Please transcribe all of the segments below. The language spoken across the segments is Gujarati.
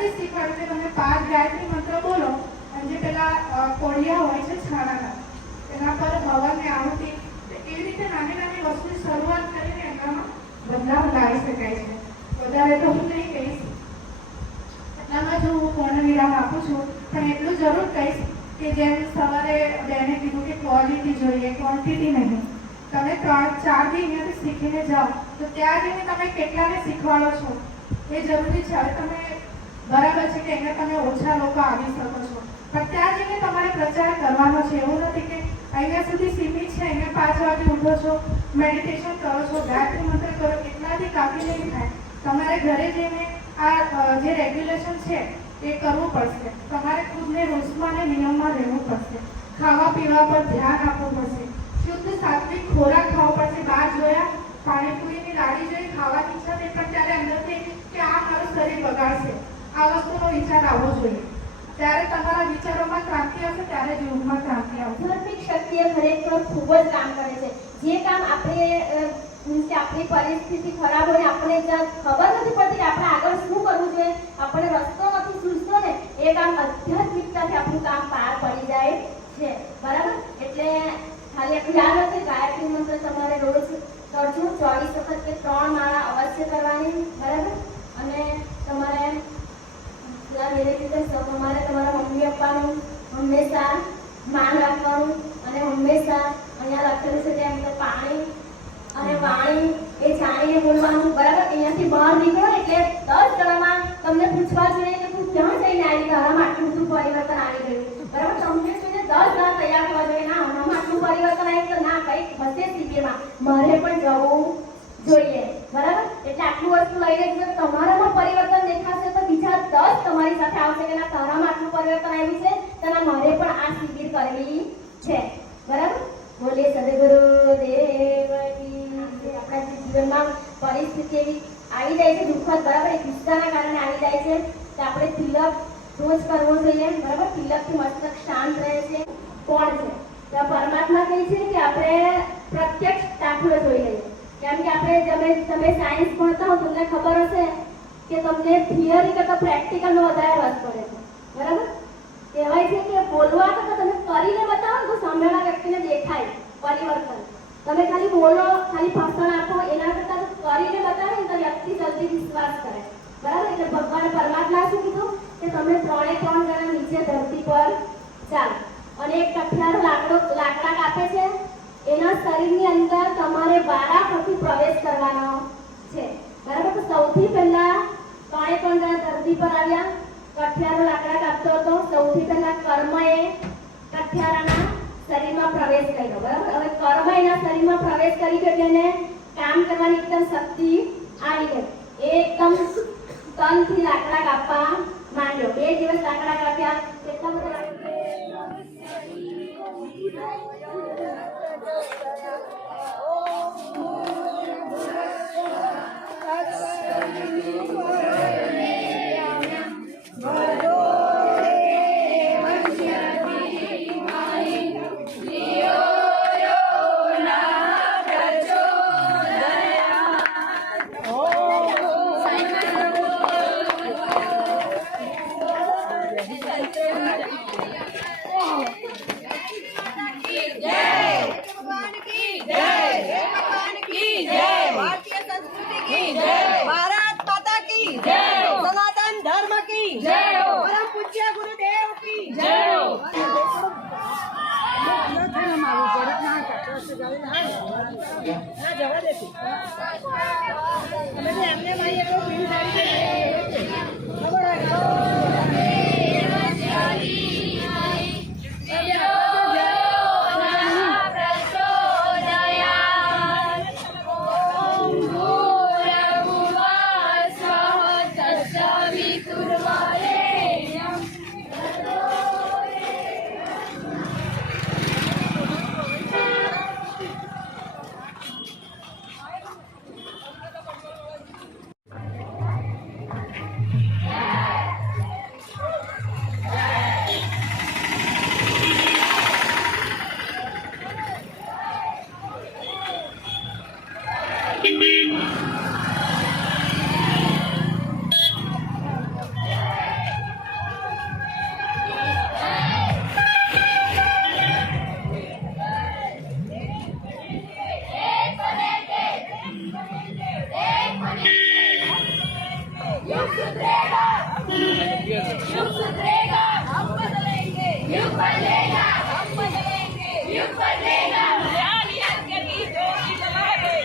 જાતે શીખવાડું કે તમે 5 ગાયત્રી મંત્ર બોલો અને જે પેલા કોળિયા હોય છે છાણાના એના પર હવન ને આહુતિ એવી રીતે નાની નાની વસ્તુની શરૂઆત કરીને એનામાં બદલાવ લાવી શકાય છે. વધારે તો હું નહીં કહીશ, એટલામાં જો હું પૂર્ણ વિરામ આપું છું, પણ એટલું જરૂર કહીશ કે જેમ સવારે બેને કીધું કે ક્વોલિટી જોઈએ, ક્વોન્ટિટી નહીં. તમે 3-4 દી અહીંયાથી શીખીને જાઓ તો ત્યાં જઈને તમે કેટલાને શીખવાડો છો એ જરૂરી છે. હવે તમે બરાબર છે કે અહીંયા તમે ઓછા લોકો આવી શકો છો, પણ ત્યાં જઈને તમારે પ્રચાર કરવાનો છે. એવું નથી કે અહીંયા સુધી સીમિત છે, અહીંયા 5 વાગે ઉઠો છો, મેડિટેશન કરો છો, ગાયત્રી મંત્ર કરો, એટલાથી કાફી નહીં થાય. તમારે ઘરે જઈને આ જે રેગ્યુલેશન છે એ કરવું પડશે. તમારે ખુદને રૂલ્સમાં અને નિયમમાં રહેવું પડશે. ખાવા પીવા પર ધ્યાન આપવું પડશે. શુદ્ધ સાત્વિક ખોરાક ખાવો પડશે. બહાર જોયા પાણીપુરીની લાડી જોઈ ખાવાની ઈચ્છા થઈ, પણ ત્યારે અંદરથી કે આ મારું શરીર બગાડશે, આ વસ્તુનો વિચાર આવવો જોઈએ. ત્યારે તમારા વિચારોમાં ક્રાંતિ આવશે, ત્યારે જીવનમાં ક્રાંતિ આવશે. આધ્યાત્મિક શક્તિએ ખરેખર ખૂબ જ કામ કરે છે. જે કામ આપણી પરિસ્થિતિ ખરાબ હોય, આપણે જ્યાં ખબર નથી પડતી કે આપણે આગળ શું કરવું જોઈએ, આપણે રસ્તો નથી સૂઝતો ને, એ કામ આધ્યાત્મિકતાથી આપણું કામ પાર પડી જાય છે. બરાબર? એટલે ખાલી આપણે યાદ હશે ગાયત્રી મંત્ર તમારે રોજ કરજો, 24 વખત કે 3 માળા અવશ્ય કરવાની. બરાબર? અને તમારે તમારે તમારા મમ્મી પપ્પાનું હંમેશા માન રાખવાનું અને હંમેશા અહીંયા લખેલું છે તેમ કે પાણી અને વાણી એ જાણીને બોલવાનું. બરાબર? અહીંયાથી બહાર નીકળો એટલે 10 જણામાં તમને પૂછવા જોઈએ કે તું ક્યાં જઈને આવી, તારામાં આટલું બધું પરિવર્તન આવી ગયું. બરાબર? તમને જોઈને 10 જણા તૈયાર થવા જોઈએ, ના હમણાં આટલું પરિવર્તન આવ્યું તો ના કંઈક હશે શિબિરમાં, મારે પણ જવું જોઈએ. બરાબર? એટલે આટલું વસ્તુ લઈને જો તમારામાં પરિવર્તન દેખાશે તો બીજા 10 તમારી સાથે આવશે કે ના તારામાં આટલું પરિવર્તન આવ્યું છે તો મારે પણ આ શિબિર કરવી છે. બરાબર? બોલે સદગુરુ દેવ કી જય. આપણા જીવનમાં પરિસ્થિતિ એવી આવી જાય છે દુઃખદ, બરાબર, એક ગુસ્સાના કારણે આવી જાય છે તો આપણે તિલક રોજ કરવો જોઈએ. બરાબર? તિલકથી મસ્તક શાંત રહે છે. કોણ છે? તો પરમાત્મા કહે છે કે આપણે પ્રત્યક્ષ દાખલો જોઈ લઈએ. કેમ કે આપણે તમે સાયન્સ ભણતા હો તમને ખબર હશે કે તમને થિયરી કરતાં પ્રેક્ટિકલનો વધારે રસ પડે છે. બરાબર? કહેવાય છે કે બોલવા કરતાં તમે કરીને બતાવો તો સામેવાળા વ્યક્તિને દેખાય પરિવર્તન. તમે ખાલી બોલો, ખાલી ભાષણ આપો, એના કરતાં કરીને બતાવો ને તો વ્યક્તિ જલ્દી વિશ્વાસ કરે. બરાબર? એટલે ભગવાન પરમાત્મા શું કીધું કે તમે 3 જણા નીચે ધરતી પર ચાલો અને એક કઠિયારો લાકડા કાપે છે, એના શરીરની અંદર તમારે 12 પરથી પ્રવેશ કરવાનો છે. બરાબર? તો સૌથી પહેલા 3 જણા ધરતી પર આવ્યા, કઠિયારો લાકડા કાપતો હતો. સૌથી પહેલા કર્મએ કઠિયારાના શરીરમાં પ્રવેશ કર્યો. બરાબર? હવે કર્મ એના શરીરમાં પ્રવેશ કરી ગયો એટલે એને કામ કરવાની એકદમ શક્તિ આવી ગઈ. એ એકદમ તનથી લાકડા કાપવા માંડ્યો. 2 દિવસ લાકડા કાપ્યા. કેટલા બધા युग सुधरेगा हम बदलेंगे युग बदलेगा हम बदलेंगे युग बदलेगा याद याद के गीतों की लहरें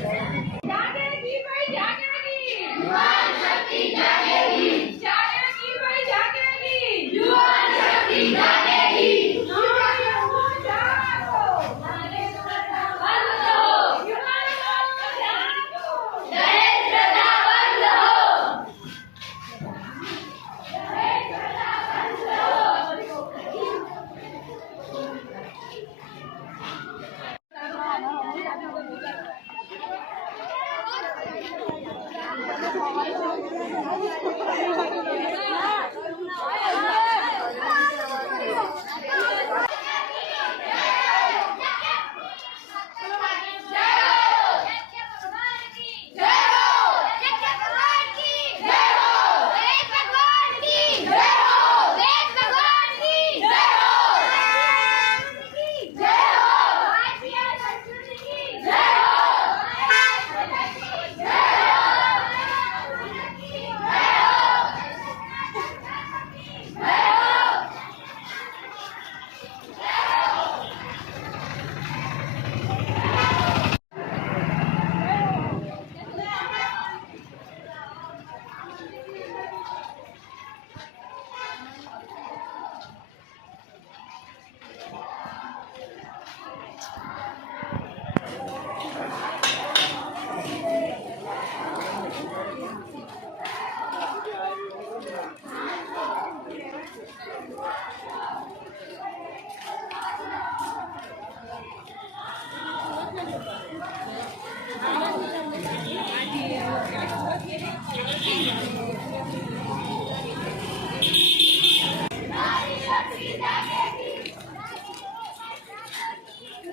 जागेगी भाई जागेगी युवान शक्ति जागेगी जागेगी भाई जागेगी युवान शक्ति जागेगी युवान जागो दहेज प्रथा बंद हो युवान जागो दहेज प्रथा बंद हो दहेज प्रथा बंद हो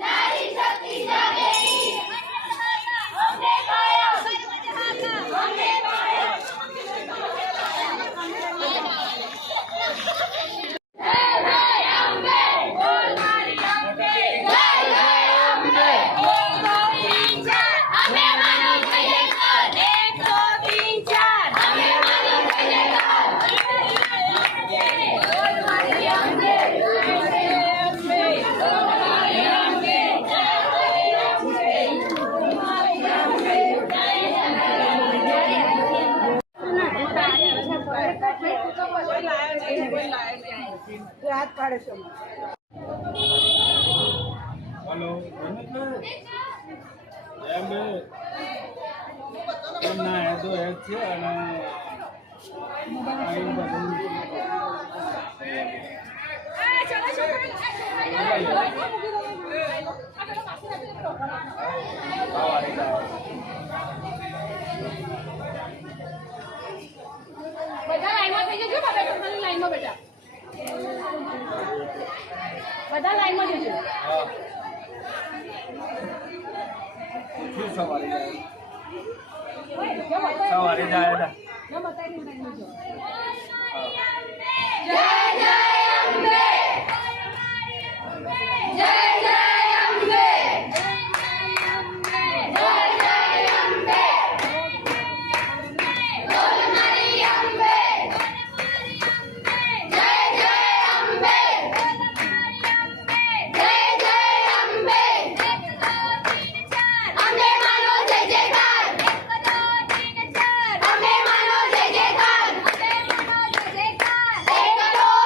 नारी शक्ति जागेगी हमने पाया हमने पाया जय जय अम्बे बोल मारी अम्बे जय जय अम्बे बोल मारी चार हमें मानो जय जयकार 1 2 3 4 हमें मानो जय जयकार बोल मारी अम्बे जय जय अम्बे बोल मारी अम्बे जय जय अम्बे बोल मारी अम्बे जय હાથ પાડે છે हेलो एम एम ना है तो है छे અને આયુ બધું બધા લાઈનમાં થઈ જજો બાબા તમારી લાઈનમાં બેટા બધા લાઈનમાં જજો फिर सवारी जाएगा ના બતાવી દે લાઈનમાં જો જય જય અંબે જય જય અંબે જય જય અંબે બોલ મારી અંબે જય જય અંબે જય જય અંબે અંબે માનો જય જયકાર અંબે માનો જય જયકાર 1 2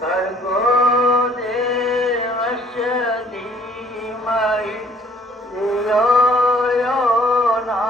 भर्गो देवस्य धीमहि धियो यो न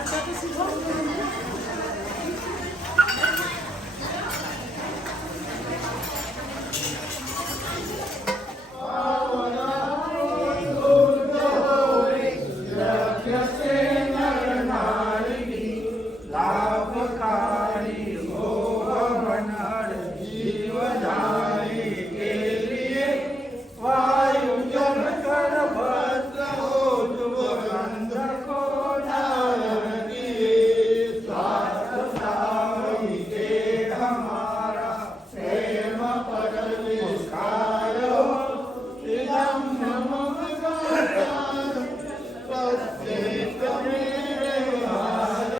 આજકાલથી શીખો